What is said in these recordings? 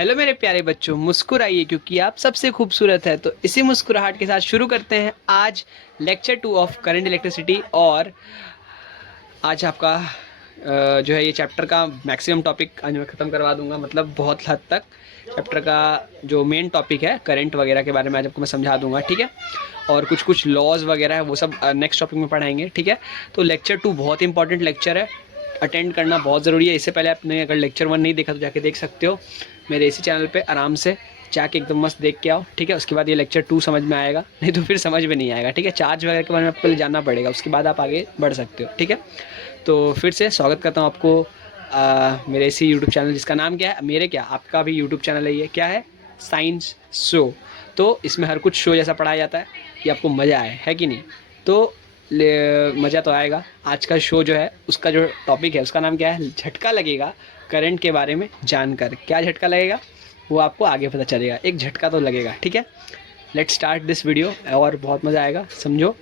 Hello मेरे प्यारे बच्चों, मुस्कुराइए क्योंकि आप सबसे खूबसूरत है। तो इसी मुस्कुराहट के साथ शुरू करते हैं आज लेक्चर 2 ऑफ करंट इलेक्ट्रिसिटी। और आज आपका जो है ये चैप्टर का मैक्सिमम टॉपिक आज मैं ख़त्म करवा दूंगा, मतलब बहुत हद तक चैप्टर का जो मेन टॉपिक है करंट वगैरह के बारे में आज आपको मैं समझा दूंगा, ठीक है। और कुछ कुछ लॉज वगैरह है वो सब नेक्स्ट टॉपिक में पढ़ाएंगे, ठीक है। तो लेक्चर 2 बहुत इंपॉर्टेंट लेक्चर है, अटेंड करना बहुत ज़रूरी है। इससे पहले आपने अगर लेक्चर 1 नहीं देखा तो जाके देख सकते हो मेरे इसी चैनल पे, आराम से जाके एकदम मस्त देख के आओ, ठीक है। उसके बाद ये लेक्चर 2 समझ में आएगा, नहीं तो फिर समझ में नहीं आएगा, ठीक है। चार्ज वगैरह के बारे में आपको पहले जानना पड़ेगा, उसके बाद आप आगे बढ़ सकते हो, ठीक है। तो फिर से स्वागत करता हूँ आपको मेरे इसी यूट्यूब चैनल जिसका नाम क्या है, मेरे क्या आपका भी यूट्यूब चैनल है, ये क्या है, साइंस शो। तो इसमें हर कुछ शो जैसा पढ़ाया जाता है कि आपको मज़ा आए, है कि नहीं। तो मज़ा तो आएगा। आज का शो जो है उसका जो टॉपिक है उसका नाम क्या है, झटका लगेगा करंट के बारे में जानकर। क्या झटका लगेगा वो आपको आगे पता चलेगा, एक झटका तो लगेगा, ठीक है। लेट्स स्टार्ट दिस वीडियो और बहुत मज़ा आएगा, समझो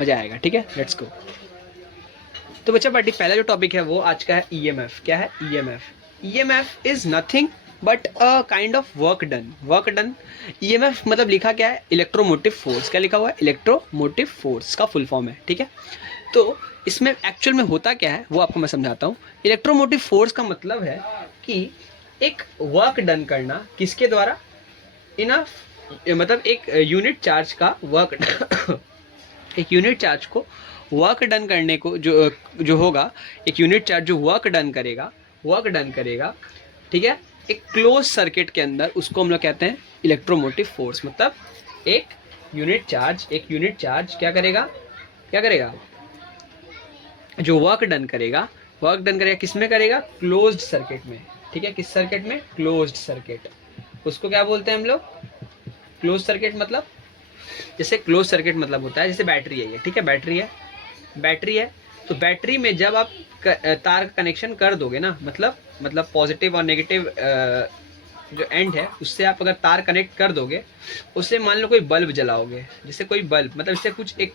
मज़ा आएगा, ठीक है। Let's go. तो बच्चा पार्टी पहला जो टॉपिक है वो आज का है ईएमएफ। क्या है EMF? EMF is nothing but a kind of work done. EMF मतलब लिखा क्या है, इलेक्ट्रोमोटिव फोर्स। क्या लिखा हुआ है, इलेक्ट्रोमोटिव फोर्स का फुल फॉर्म है, ठीक है। तो इसमें एक्चुअल में होता क्या है वो आपको मैं समझाता हूँ। इलेक्ट्रोमोटिव फोर्स का मतलब है कि एक वर्क डन करना किसके द्वारा, इनफ मतलब एक यूनिट चार्ज का वर्क एक यूनिट चार्ज को वर्क डन करने को जो होगा, एक यूनिट चार्ज जो वर्क डन करेगा, ठीक है, एक क्लोज सर्किट के अंदर, उसको हम लोग कहते हैं इलेक्ट्रोमोटिव फोर्स। मतलब एक यूनिट चार्ज क्या करेगा जो वर्क डन करेगा किस में करेगा, क्लोज्ड सर्किट में, ठीक है। किस सर्किट में, क्लोज्ड सर्किट। उसको क्या बोलते हैं हम लोग, क्लोज सर्किट। मतलब जैसे क्लोज सर्किट मतलब होता है जैसे बैटरी है ये, ठीक है, बैटरी है। तो बैटरी में जब आप तार का कनेक्शन कर दोगे ना, मतलब पॉजिटिव और नेगेटिव जो एंड है उससे आप अगर तार कनेक्ट कर दोगे, उससे मान लो कोई बल्ब जलाओगे, जैसे कोई बल्ब, मतलब इससे कुछ एक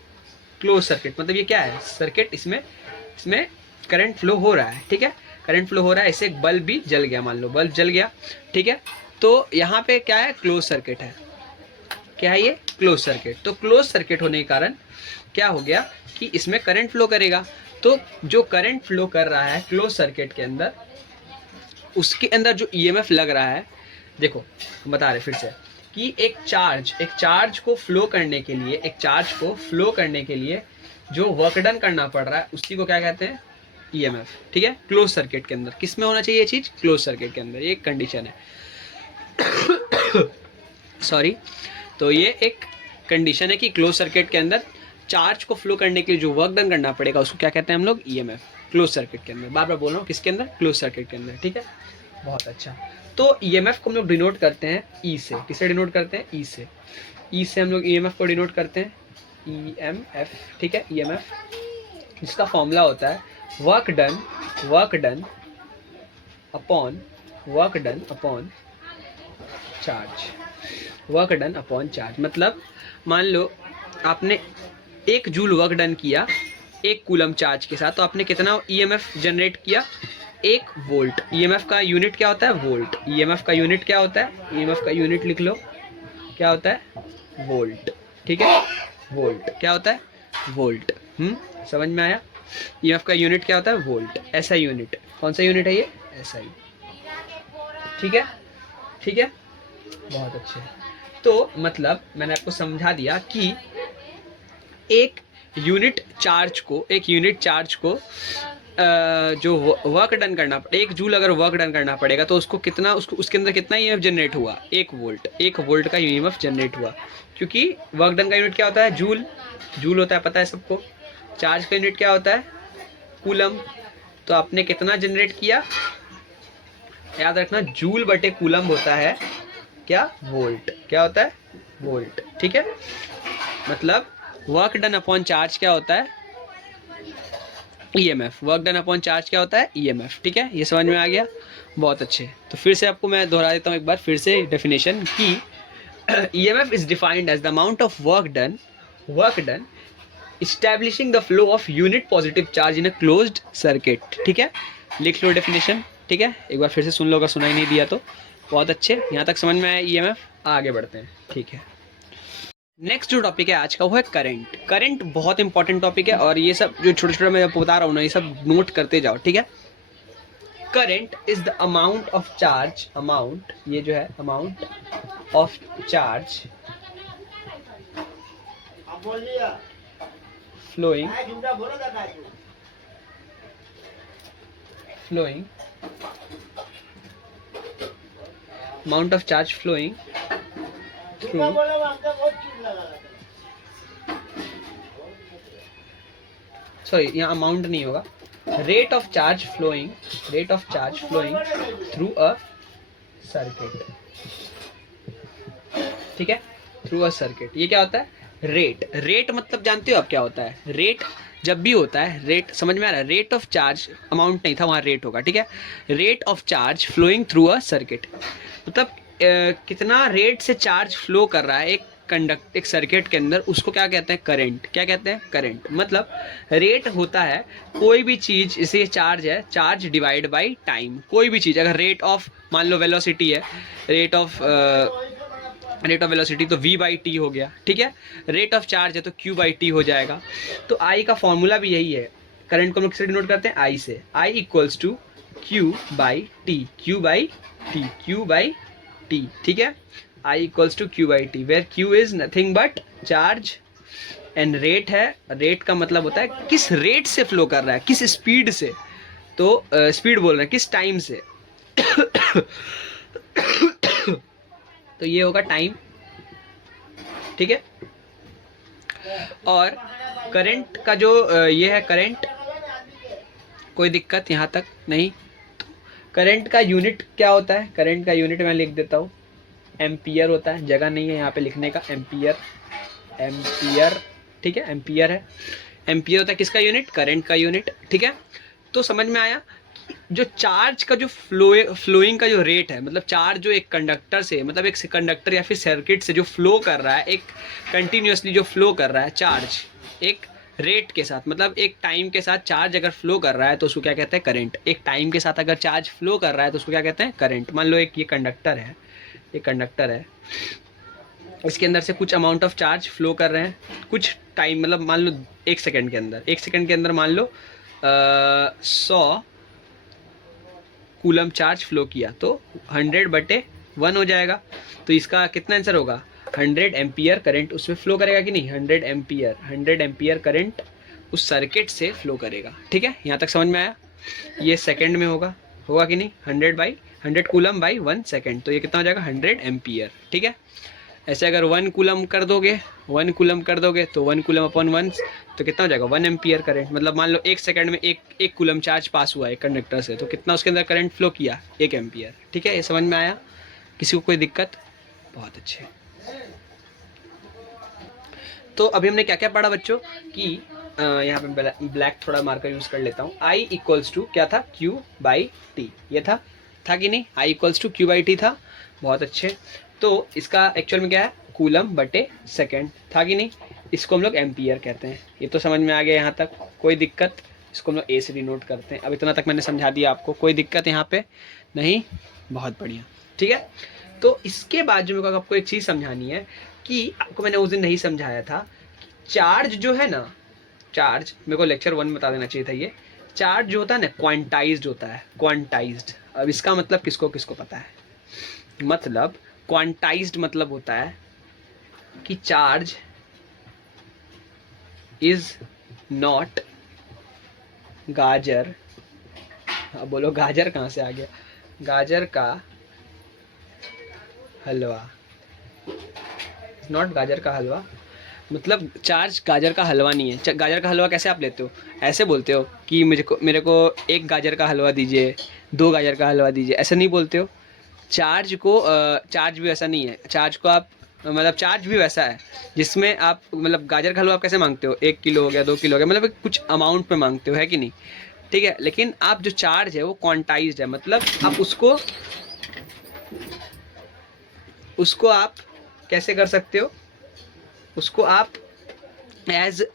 क्लोज सर्किट, मतलब ये क्या है, सर्किट, इसमें करंट फ्लो हो रहा है, ठीक है, करंट फ्लो हो रहा है, इससे एक बल्ब भी जल गया, मान लो बल्ब जल गया, ठीक है। तो यहाँ पे क्या है, क्लोज सर्किट है। क्या है ये, क्लोज सर्किट। तो क्लोज सर्किट होने के कारण क्या हो गया कि इसमें करंट फ्लो करेगा। तो जो करंट फ्लो कर रहा है क्लोज सर्किट के अंदर, उसके अंदर जो ईएमएफ लग रहा है, देखो बता रहे फिर से कि एक चार्ज को फ्लो करने के लिए जो वर्क डन करना पड़ रहा है उसी को क्या कहते हैं, ईएमएफ, ठीक है। क्लोज सर्किट के अंदर किस में होना चाहिए ये चीज, क्लोज सर्किट के अंदर, ये एक कंडीशन है। सॉरी। तो ये एक कंडीशन है कि क्लोज सर्किट के अंदर चार्ज को फ्लो करने के लिए जो वर्क डन करना पड़ेगा उसको क्या कहते हैं हम लोग, ईएमएफ। क्लोज सर्किट के अंदर, बार बार बोल रहा हूँ, किसके अंदर, क्लोज सर्किट के अंदर, ठीक है। बहुत अच्छा। तो ईएमएफ को हम लोग डिनोट करते हैं ई से। किससे डिनोट करते हैं, ई से। ई से हम लोग ईएमएफ को डिनोट करते हैं, ईएमएफ, ठीक है, ईएमएफ, जिसका फॉर्मूला होता है वर्क डन अपॉन चार्ज। मतलब मान लो आपने 1 जूल वर्क डन किया 1 कूलम चार्ज के साथ, तो आपने कितना ईएमएफ जनरेट किया, 1 वोल्ट। ईएमएफ का यूनिट क्या होता है, वोल्ट। ईएमएफ का यूनिट क्या होता है, ईएमएफ का यूनिट लिख लो, क्या होता है, वोल्ट, ठीक है। वोल्ट क्या होता है, वोल्ट। समझ में आया। ईएमएफ का यूनिट क्या होता है, वोल्ट। ऐसा यूनिट, कौन सा यूनिट है ये, ऐसा ही, ठीक है, ठीक है। बहुत अच्छे। तो मतलब मैंने आपको समझा दिया कि एक यूनिट चार्ज को जो वर्क डन करना, 1 जूल अगर वर्क डन करना पड़ेगा तो उसको कितना, उसके अंदर कितना ईएमएफ जनरेट हुआ, 1 वोल्ट का ईएमएफ जनरेट हुआ। क्योंकि वर्क डन का यूनिट क्या होता है, जूल होता है, पता है सबको। चार्ज का यूनिट क्या होता है, कूलम। तो आपने कितना जनरेट किया, याद रखना, जूल बटे कूलम होता है क्या, वोल्ट। क्या होता है, वोल्ट, ठीक है। मतलब वर्क डन अपॉन चार्ज क्या होता है, EMF. Work done upon charge क्या होता है, ईएमएफ, ठीक है। ये समझ में आ गया, बहुत अच्छे। तो फिर से आपको मैं दोहरा देता हूँ एक बार फिर से डेफिनेशन कि EMF is defined as the amount of work done establishing the flow of unit positive charge in a closed circuit, ठीक है। लिख लो डेफिनेशन, ठीक है। एक बार फिर से सुन लो अगर सुनाई नहीं दिया तो। बहुत अच्छे, यहाँ तक समझ में आया ईएमएफ। आगे बढ़ते हैं, ठीक है। नेक्स्ट जो टॉपिक है आज का वो है करंट। करंट बहुत इंपॉर्टेंट टॉपिक है और ये सब जो छोटे छोटे मैं बता रहा हूँ ना, ये सब नोट करते जाओ, ठीक है। Current is the amount of charge, amount, ये जो है amount of charge flowing amount of charge flowing through sorry यहाँ अमाउंट नहीं होगा, rate of charge flowing through a circuit, ठीक है, थ्रू अ सर्किट। ये क्या होता है? रेट। रेट मतलब जानते हो आप क्या होता है? रेट जब भी होता है, रेट समझ में आ रहा है? रेट ऑफ चार्ज, अमाउंट नहीं था वहाँ, रेट होगा, ठीक है। Rate of charge flowing through a circuit मतलब कितना रेट से चार्ज फ्लो कर रहा है एक सर्किट के अंदर, उसको क्या कहते हैं? करंट। क्या कहते हैं? करंट। मतलब रेट होता है कोई भी चीज़, इसे चार्ज है, चार्ज डिवाइड बाई टाइम। कोई भी चीज़ अगर रेट ऑफ, मान लो वेलोसिटी है, रेट ऑफ वेलोसिटी तो v बाई टी हो गया, ठीक है। रेट ऑफ चार्ज है तो q बाई टी हो जाएगा। तो I का फॉर्मूला भी यही है। करंट को हम किससे डिनोट करते हैं? I से। I equals to q by t, q by T, ठीक है। I equals to q by t, where q is nothing but charge and rate है। रेट का मतलब होता है किस रेट से फ्लो कर रहा है, किस स्पीड से। तो स्पीड बोल रहे हैं, किस टाइम से। तो ये होगा टाइम, ठीक है। और करंट का जो ये है करंट, कोई दिक्कत यहाँ तक नहीं। तो करंट का यूनिट क्या होता है? करंट का यूनिट मैं लिख देता हूँ, एम्पियर होता है। जगह नहीं है यहाँ पे लिखने का, एम्पियर, ठीक है, एम्पियर है। एम्पियर होता है किसका यूनिट? करंट का यूनिट, ठीक है। तो समझ में आया जो चार्ज का जो फ्लोइंग का जो रेट है, मतलब चार्ज जो एक कंडक्टर से, मतलब एक कंडक्टर या फिर सर्किट से जो फ्लो कर रहा है, एक कंटिन्यूसली जो फ्लो कर रहा है चार्ज एक रेट के साथ, मतलब एक टाइम के साथ चार्ज अगर फ्लो कर रहा है तो उसको क्या कहते हैं? करंट। एक टाइम के साथ अगर चार्ज फ्लो कर रहा है तो उसको क्या कहते हैं? करंट। मान लो एक ये कंडक्टर है, इसके अंदर से कुछ अमाउंट ऑफ चार्ज फ्लो कर रहे हैं कुछ टाइम, मतलब मान लो एक सेकेंड के अंदर मान लो 100 कूलम चार्ज फ्लो किया तो 100/1 हो जाएगा। तो इसका कितना आंसर होगा? 100 एम्पियर करंट उसमें फ्लो करेगा कि नहीं? 100 एम्पियर करंट उस सर्किट से फ्लो करेगा, ठीक है। यहाँ तक समझ में आया? ये सेकंड में होगा कि नहीं? 100 कूलम बाई 1 सेकेंड, तो ये कितना हो जाएगा? 100 एम्पियर, ठीक है। ऐसे अगर 1 कूलम कर दोगे तो 1 कूलम अपॉन 1 तो कितना हो जाएगा? 1 एम्पियर करंट। मतलब मान लो एक सेकंड में एक कूलम चार्ज पास हुआ है कंडक्टर से, तो कितना उसके अंदर करंट फ्लो किया? 1 एम्पियर, ठीक है। ये समझ में आया? किसी को कोई दिक्कत? बहुत अच्छे। तो अभी हमने क्या क्या पढ़ा बच्चों कि यहाँ पे ब्लैक थोड़ा मार्कर यूज कर लेता हूँ। I इक्वल्स टू क्या था? Q by t. ये था कि नहीं? I equals to Q by t था। बहुत अच्छे। तो इसका एक्चुअल में क्या है? कूलम बटे सेकेंड था कि नहीं? इसको हम लोग एम्पियर कहते हैं। ये तो समझ में आ गया यहाँ तक? कोई दिक्कत? इसको हम लोग ए से डिनोट करते हैं। अब इतना तक मैंने समझा दिया आपको, कोई दिक्कत यहाँ पे नहीं? बहुत बढ़िया, ठीक है। तो इसके बाद जो मेरे को आपको एक चीज़ समझानी है कि आपको मैंने उस दिन नहीं समझाया था, चार्ज जो है ना, चार्ज मेरे को लेक्चर 1 में बता देना चाहिए था। ये चार्ज जो होता है ना, क्वांटाइज्ड होता है, क्वांटाइज्ड। अब इसका मतलब किसको किसको पता है? मतलब क्वांटाइज्ड मतलब होता है कि चार्ज इज नॉट गाजर। अब बोलो गाजर कहाँ से आ गया? गाजर का हलवा, नॉट गाजर का हलवा। मतलब चार्ज गाजर का हलवा नहीं है। गाजर का हलवा कैसे आप लेते हो? ऐसे बोलते हो कि मेरे को 1 गाजर का हलवा दीजिए, 2 गाजर का हलवा दीजिए, ऐसे नहीं बोलते हो। चार्ज भी वैसा नहीं है। चार्ज को आप, मतलब चार्ज भी वैसा है जिसमें आप, मतलब गाजर का हलवा आप कैसे मांगते हो? 1 किलो हो गया, 2 किलो हो गया, मतलब कुछ अमाउंट पे मांगते हो, है कि नहीं? ठीक है। लेकिन आप जो चार्ज है वो क्वांटाइज्ड है, मतलब आप उसको आप कैसे कर सकते हो? उसको आप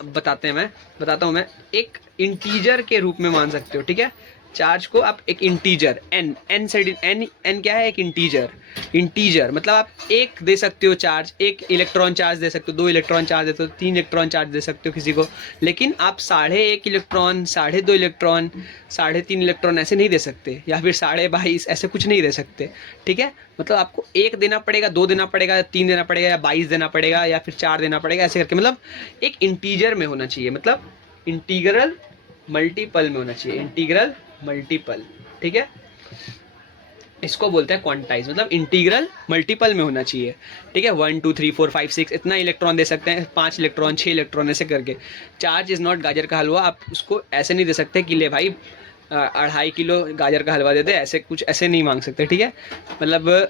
बताता हूँ मैं एक इंटीजर के रूप में मान सकते हो, ठीक है। चार्ज को आप एक इंटीजर एन से एन क्या है, एक इंटीजर मतलब आप एक दे सकते हो चार्ज, एक इलेक्ट्रॉन चार्ज दे सकते हो, 2 इलेक्ट्रॉन चार्ज देते हो, 3 इलेक्ट्रॉन चार्ज दे सकते हो किसी को, लेकिन आप 1.5 इलेक्ट्रॉन, 2.5 इलेक्ट्रॉन, 3.5 इलेक्ट्रॉन ऐसे नहीं दे सकते, या फिर 22.5 ऐसे कुछ नहीं दे सकते। ठीक है, मतलब आपको 1 देना पड़ेगा, 2 देना पड़ेगा, 3 देना पड़ेगा, या 22 देना पड़ेगा, या फिर 4 देना पड़ेगा, ऐसे करके मतलब एक इंटीजर में होना चाहिए, मतलब इंटीग्रल मल्टीपल में होना चाहिए, इंटीग्रल मल्टीपल। ठीक है, इसको बोलते हैं क्वांटाइज, मतलब इंटीग्रल मल्टीपल में होना चाहिए। ठीक है, 1 2 3 4 5 6 इतना इलेक्ट्रॉन दे सकते हैं, 5 इलेक्ट्रॉन, 6 इलेक्ट्रॉन, ऐसे करके। चार्ज इज नॉट गाजर का हलवा, आप उसको ऐसे नहीं दे सकते कि ले भाई 2.5 किलो गाजर का हलवा दे दे, ऐसे कुछ ऐसे नहीं मांग सकते। ठीक है, मतलब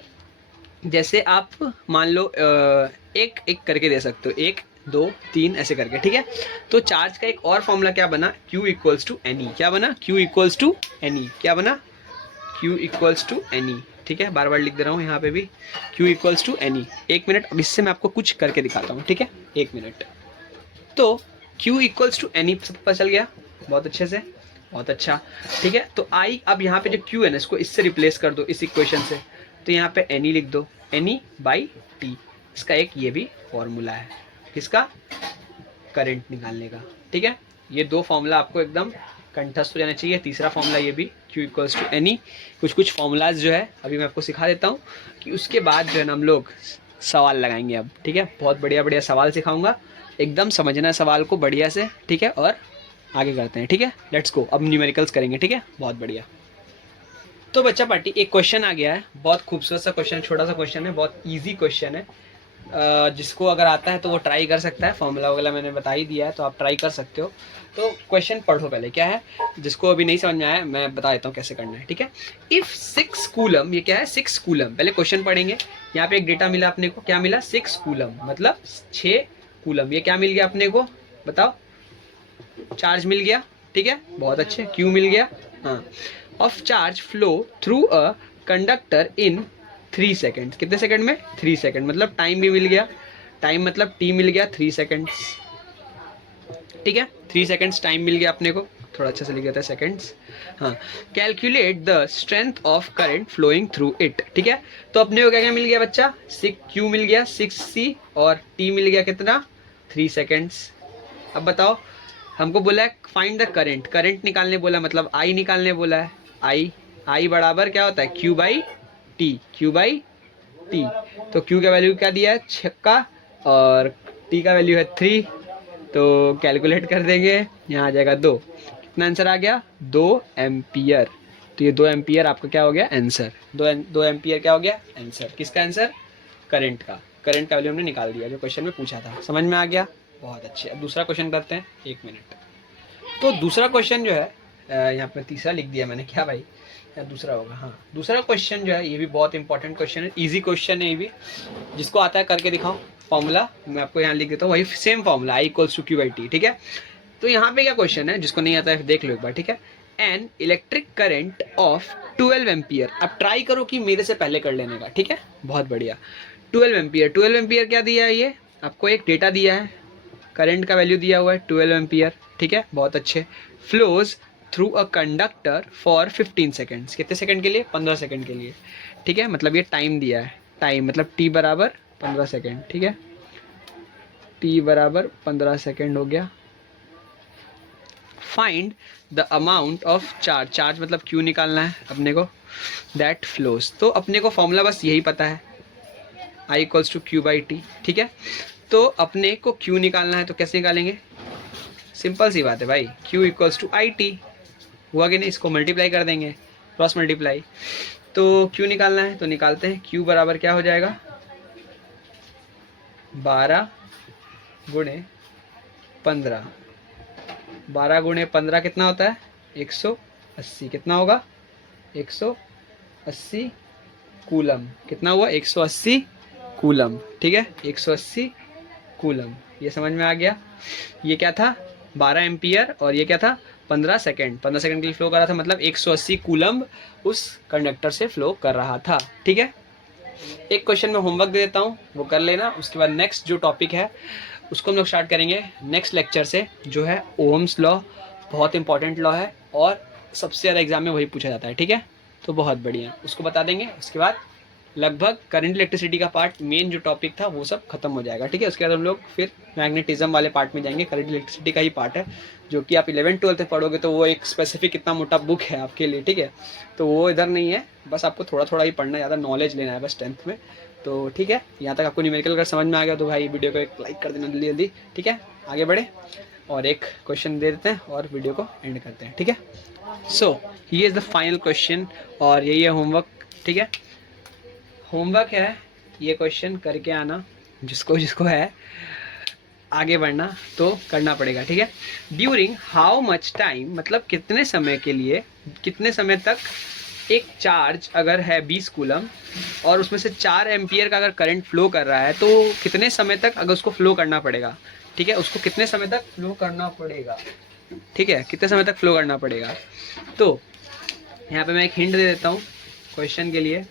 जैसे आप मान लो एक एक करके दे सकते हो, 1 2 3 ऐसे करके। ठीक है, तो चार्ज का एक और फॉर्मूला क्या बना, Q equals to n e. क्या बना, Q equals to n e. क्या बना, Q equals to n e. ठीक है, बार बार लिख दे रहा हूँ यहाँ पे भी, Q equals to n e. 1 minute, अब इससे मैं आपको कुछ करके दिखाता हूँ। ठीक है, 1 मिनट। तो Q equals to n e सब पता चल गया बहुत अच्छे से, बहुत अच्छा। ठीक है, तो आई, अब यहाँ पे जो Q है ना, इसको इससे रिप्लेस कर दो, इस इक्वेशन से, तो यहाँ पे एन ई लिख दो, एन ई बाई टी। इसका एक ये भी फॉर्मूला है, किसका, करंट निकालने का। ठीक है, ये 2 फॉर्मूला आपको एकदम कंठस्थ हो जाना चाहिए। तीसरा फॉर्मूला ये भी, Q equals to n e. कुछ फॉर्मूलाज जो है अभी मैं आपको सिखा देता हूँ, कि उसके बाद जो है ना हम लोग सवाल लगाएंगे अब। ठीक है, बहुत बढ़िया बढ़िया सवाल सिखाऊंगा, एकदम समझना सवाल को बढ़िया से। ठीक है, और आगे करते हैं। ठीक है, लेट्स गो, अब न्यूमेरिकल्स करेंगे। ठीक है, बहुत बढ़िया। तो बच्चा पार्टी, एक क्वेश्चन आ गया है, बहुत खूबसूरत सा क्वेश्चन, छोटा सा क्वेश्चन है, बहुत ईजी क्वेश्चन है। जिसको अगर आता है तो वो ट्राई कर सकता है, फॉर्मूला वगैरह मैंने बता ही दिया है, तो आप ट्राई कर सकते हो। तो क्वेश्चन पढ़ो पहले, क्या है, जिसको अभी नहीं समझ में आया मैं बता देता हूँ कैसे करना है। ठीक है, इफ 6 कूलम, ये क्या है, 6 कूलम, पहले क्वेश्चन पढ़ेंगे। यहाँ पे एक डेटा मिला अपने को, क्या मिला, 6 कूलम, मतलब 6 कूलम। ये क्या मिल गया अपने को, बताओ, चार्ज मिल गया। ठीक है, बहुत अच्छे, क्यू मिल गया। हाँ, of charge flow through a conductor in 3 seconds. कितने सेकंड में, 3 सेकंड, मतलब टाइम भी मिल गया, टाइम मतलब टी मिल गया 3 सेकंड्स। ठीक है, 3 सेकंड्स टाइम मिल गया अपने को, थोड़ा अच्छा से लिख देता है सेकंड्स। हाँ, calculate the strength of current flowing through it. ठीक है, तो अपने को क्या क्या मिल गया बच्चा, 6 क्यू मिल गया 6C, और टी मिल गया कितना, 3 सेकंड्स। अब बताओ, हमको बोला है फाइंड द करंट, करंट निकालने बोला, मतलब आई निकालने बोला है। आई बराबर क्या होता है, Q by T, Q by T. तो क्यू का वैल्यू क्या दिया है, 6 का, और टी का वैल्यू है 3, तो कैलकुलेट कर देंगे, यहाँ आ जाएगा 2। कितना आंसर आ गया, 2 एम्पियर। तो ये 2 एम्पियर आपका क्या हो गया, आंसर। 2 एम्पियर क्या हो गया, आंसर। किसका आंसर, करंट का। करंट का वैल्यू हमने निकाल दिया जो क्वेश्चन में पूछा था, समझ में आ गया, बहुत अच्छे। अब दूसरा क्वेश्चन करते हैं, 1 मिनट। तो दूसरा क्वेश्चन जो है, यहाँ पे तीसरा लिख दिया मैंने, क्या भाई, या दूसरा होगा, हाँ, दूसरा क्वेश्चन जो है ये भी बहुत इंपॉर्टेंट क्वेश्चन है, इजी क्वेश्चन है ये भी। जिसको आता है करके दिखाओ, फॉर्मूला मैं आपको यहाँ लिख देता हूँ, वही same formula, I equals to Q by T. ठीक है, तो यहाँ पे क्या क्वेश्चन है, जिसको नहीं आता है देख लो एक बार। ठीक है, an electric current of 12 ampere. अब ट्राई करो कि मेरे से पहले कर लेने का। ठीक है, बहुत बढ़िया। 12 एम्पियर, 12 एम्पियर क्या दिया है, ये आपको एक डेटा दिया है, करंट का वैल्यू दिया हुआ है 12 एम्पियर। ठीक है, बहुत अच्छे। Flows through a conductor for 15 seconds, कितने सेकंड के लिए, 15 सेकंड के लिए। ठीक है, मतलब ये टाइम दिया है, टाइम मतलब टी बराबर 15 सेकंड। ठीक है, टी बराबर 15 सेकंड हो गया। Find the amount of charge, charge मतलब क्यू निकालना है अपने को, दैट फ्लोज। तो अपने को फॉर्मूला बस यही पता है, I equals to Q by T. ठीक है, तो अपने को क्यू निकालना है, तो कैसे निकालेंगे, सिंपल सी बात है भाई, q equals to I t, हुआ कि नहीं, इसको मल्टीप्लाई कर देंगे, क्रॉस मल्टीप्लाई। तो क्यू निकालना है, तो निकालते हैं, क्यू बराबर क्या हो जाएगा, 12 गुणे 15, 12 गुणे 15 कितना होता है, 180। कितना होगा, 180 कूलम। कितना हुआ, 180 कूलम। ठीक है, 180 कूलम, ये समझ में आ गया। ये क्या था, 12 एम्पियर, और ये क्या था, 15 सेकेंड, 15 सेकेंड के लिए फ्लो कर रहा था, मतलब 180 कूलम उस कंडक्टर से फ्लो कर रहा था। ठीक है, एक क्वेश्चन में होमवर्क दे देता हूँ, वो कर लेना। उसके बाद नेक्स्ट जो टॉपिक है उसको हम लोग स्टार्ट करेंगे नेक्स्ट लेक्चर से, जो है ओम्स लॉ, बहुत इंपॉर्टेंट लॉ है, और सबसे ज़्यादा एग्जाम में वही पूछा जाता है, ठीक है। तो बहुत बढ़िया, उसको बता देंगे। उसके बाद लगभग करंट इलेक्ट्रिसिटी का पार्ट, मेन जो टॉपिक था वो सब खत्म हो जाएगा, ठीक है। उसके बाद हम लोग फिर मैग्नेटिज्म वाले पार्ट में जाएंगे। करंट इलेक्ट्रिसिटी का ही पार्ट है जो कि आप 11th-12th में पढ़ोगे, तो वो एक स्पेसिफिक इतना मोटा बुक है आपके लिए, ठीक है। तो वो इधर नहीं है, बस आपको थोड़ा थोड़ा ही पढ़ना है, ज़्यादा नॉलेज लेना है बस 10th में। तो ठीक है, यहाँ तक आपको न्यूमेरिकल अगर समझ में आ गया तो भाई वीडियो को एक लाइक कर देना जल्दी जल्दी, ठीक है। आगे बढ़े और एक क्वेश्चन दे देते हैं और वीडियो को एंड करते हैं, ठीक है। सो ये इज़ द फाइनल क्वेश्चन और यही है होमवर्क, ठीक है। होमवर्क है ये क्वेश्चन करके आना, जिसको जिसको है आगे बढ़ना तो करना पड़ेगा, ठीक है। ड्यूरिंग हाउ मच टाइम, मतलब कितने समय के लिए, कितने समय तक एक चार्ज अगर है 20 कूलम और उसमें से 4 एम्पियर का अगर करंट फ्लो कर रहा है, तो कितने समय तक अगर उसको फ्लो करना पड़ेगा, ठीक है। उसको कितने समय तक फ्लो करना पड़ेगा, ठीक है, कितने समय तक फ्लो करना पड़ेगा। तो यहाँ पे मैं एक हिंट दे देता हूँ क्वेश्चन के लिए,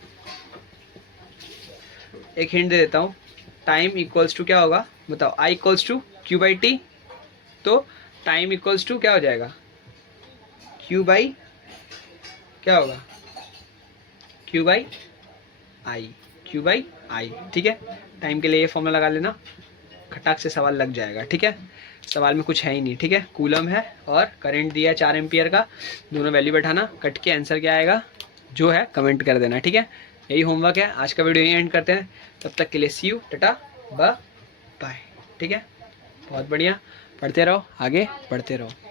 एक हिंट दे देता हूँ। टाइम इक्वल्स टू क्या होगा बताओ, I equals to Q by T. तो टाइम इक्वल्स टू क्या हो जाएगा, क्यू बाई क्या होगा, Q by I, Q by I, ठीक है। टाइम के लिए ये फॉर्मूला लगा लेना, खटाक से सवाल लग जाएगा, ठीक है। सवाल में कुछ है ही नहीं, ठीक है। कूलम है और करंट दिया 4 एम्पियर का, दोनों वैल्यू बैठाना, कट के आंसर क्या आएगा जो है कमेंट कर देना, ठीक है। यही होमवर्क है, आज का वीडियो यही एंड करते हैं। तब तक के लिए सी यू, टाटा बाय, ठीक है। बहुत बढ़िया, पढ़ते रहो, आगे बढ़ते रहो।